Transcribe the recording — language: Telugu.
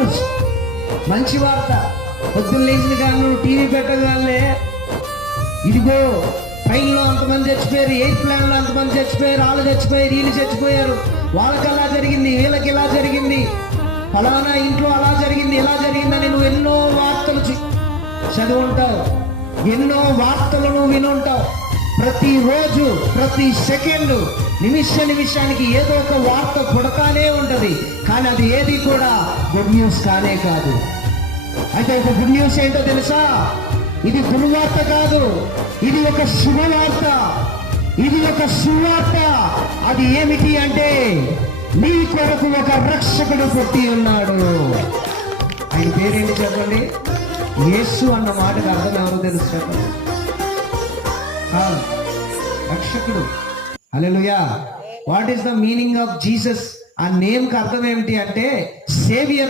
న్యూస్, మంచి వార్త. పొద్దున్న లేచిన కానీ టీవీ పెట్టగానే ఇదిగో ట్రైన్లో అంతమంది చచ్చిపోయారు, ఎయిర్ ప్లాన్లో అంతమంది చచ్చిపోయారు, వాళ్ళు చచ్చిపోయారు, వీళ్ళు చచ్చిపోయారు, వాళ్ళకి అలా జరిగింది, వీళ్ళకి ఇలా జరిగింది, ఫలానా ఇంట్లో అలా జరిగింది, ఇలా జరిగిందని నువ్వు ఎన్నో వార్తలు చదివి ఉంటావు, ఎన్నో వార్తలు నువ్వు వినుంటావు. ప్రతిరోజు ప్రతి సెకండ్ నిమిషానికి ఏదో ఒక వార్త పుడతానే ఉంటది, కానీ అది ఏది కూడా గుడ్ న్యూస్ కానే కాదు. అయితే ఒక గుడ్ న్యూస్ ఏంటో తెలుసా? ఇది దుర్వార్త కాదు, ఇది ఒక శుభవార్త, ఇది ఒక సువార్త. అది ఏమిటి అంటే నీ కొరకు ఒక రక్షకుడు పుట్టి ఉన్నాడు. ఆయన పేరేంటి చెప్పండి? యేసు అన్న మాటకు అర్థం ఎవరో తెలుసు చెప్పండి? రక్షకుడు. Hallelujah. What is the meaning of Jesus? ఆ నేమ్ కి అర్థం ఏమిటి అంటే సేవియర్